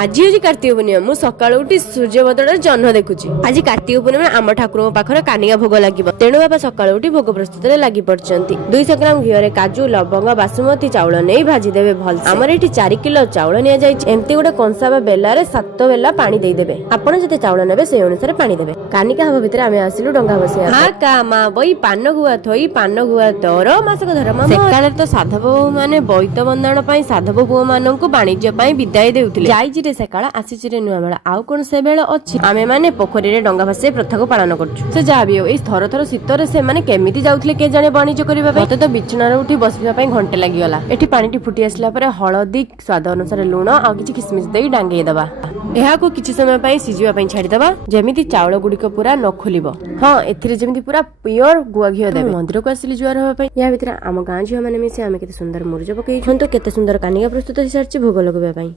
आज हूँ कार्तिक पूर्णिमा मु सकाळु उठी सूर्य बदल जह्न देखुची। आज कार्तिक पूर्णिमा आम ठाकुर पाखर कानिका भोग लगे तेणु बाबा सकाळु उठी भोग प्रस्तुत लगी पड़ती। 200 ग्राम घी में काजू लवंग बासुमती चाउल नहीं भाजी देवे भल। आमर ये 4 किलो चाउल नि एमती गोटे कंसा बेलार 7 बेला पानी देदेवे। आपण जते चाउल नेबे से अनुसार पानी देवे। कानिका हवा भितर आमे आसिलु डंगा बसे हा का मा बई पान गुआ थई पान गुआ तोर मासक धर्म सेकाले तो साधव माने बोईत बंधन पई साधव पुओ माननकु वाणिज्य पई विदाय देउथिले। जाईजी रे सेकाला आसीची रे नुआ बेला आउ कोन से बेला अछि। आमे माने पोखरी रे डंगा भसे प्रथा को पालन करछु। से जा भी हो ए थर थर शीतर से माने केमिति जाउथिले के जाने वाणिज्य करिबा पई। मते तो बिछनार उठी बसिबा पई घंटे लागि गला। एठी पानीटी फुटी आसला परे हळदी स्वाद अनुसार लूण आ किछि किसमिस देई डांगेई दबा। एहा को किछि समय पई सिजिबा पई छाडी दबा जेमिति चावल गुडी को पूरा न खोलिबो। हां एथिरे जेमिति पूरा प्योर गुआ घियो देबे। मंदिर को आसिली जुआर होबा पई या भितर आम गां झियो माने मिसे आमे केते सुंदर मुर्ज पकई छंतो केते सुंदर कानिका प्रस्तुत होई सरछि भोग लगबा पई।